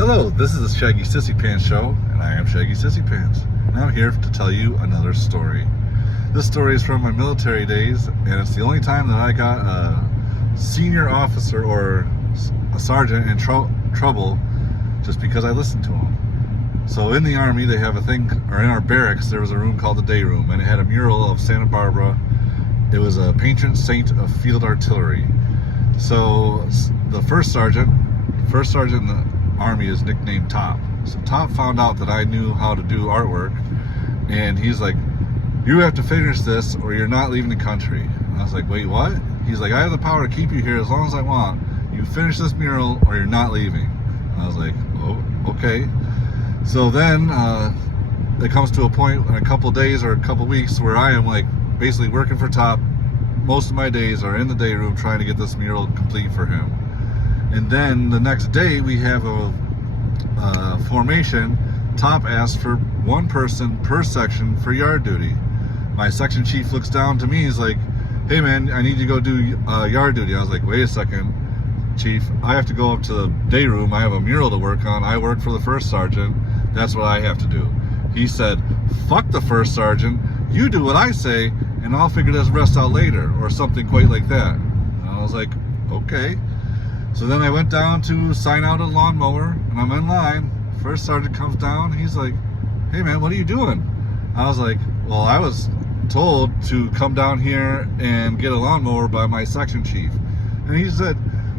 Hello, this is the Shaggy Sissy Pants Show, and I am Shaggy Sissy Pants. And I'm here to tell you another story. This story is from my military days, and it's the only time that I got a senior officer or a sergeant in trouble just because I listened to him. So in the Army, they have a thing, or in our barracks, there was a room called the day room, and it had a mural of Santa Barbara. It was a patron saint of field artillery. So the first sergeant in the Army is nicknamed Top. So Top found out that I knew how to do artwork, and he's like, "You have to finish this or you're not leaving the country." And I was like, "Wait, what?" He's like, "I have the power to keep you here as long as I want. You finish this mural or you're not leaving." And I was like, "Oh, okay." So then it comes to a point in a couple days or a couple weeks where I am like basically working for Top. Most of my days are in the day room trying to get this mural complete for him. And then the next day we have a formation. Top asked for one person per section for yard duty. My section chief looks down to me. He's like, "Hey man, I need you to go do yard duty." I was like, "Wait a second, chief. I have to go up to the day room. I have a mural to work on. I work for the first sergeant. That's what I have to do." He said, "Fuck the first sergeant. You do what I say, and I'll figure this rest out later," or something quite like that. And I was like, okay. So then I went down to sign out a lawnmower, and I'm in line. First sergeant comes down. He's like, "Hey man, what are you doing?" I was like, "Well, I was told to come down here and get a lawnmower by my section chief." And he said,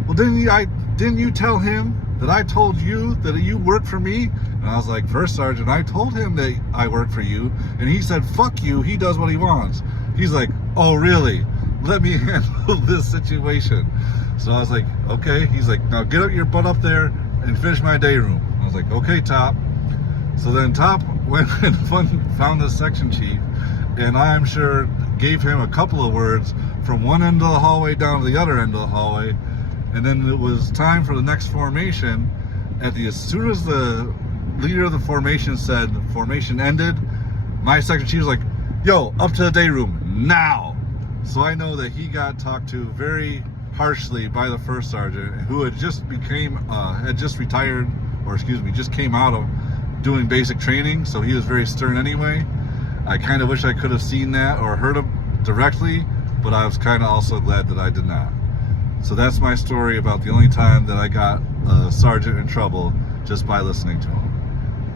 "Well, didn't you tell him that I told you that you work for me?" And I was like, "First sergeant, I told him that I work for you, and he said, 'Fuck you, he does what he wants.'" He's like, "Oh, really? Let me handle this situation." So I was like, okay. He's like, "Now get up your butt up there and finish my day room." I was like, "Okay, Top." So then Top went and found the section chief, and I'm sure gave him a couple of words from one end of the hallway down to the other end of the hallway. And then it was time for the next formation. As soon as the leader of the formation said formation ended, my section chief was like, "Yo, up to the day room now." So I know that he got talked to very harshly by the first sergeant, who had just retired, or just came out of doing basic training. So he was very stern anyway. I kind of wish I could have seen that or heard him directly, but I was kind of also glad that I did not. So that's my story about the only time that I got a sergeant in trouble just by listening to him.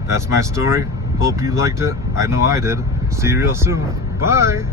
That's my story. Hope you liked it. I know I did. See you real soon. Bye.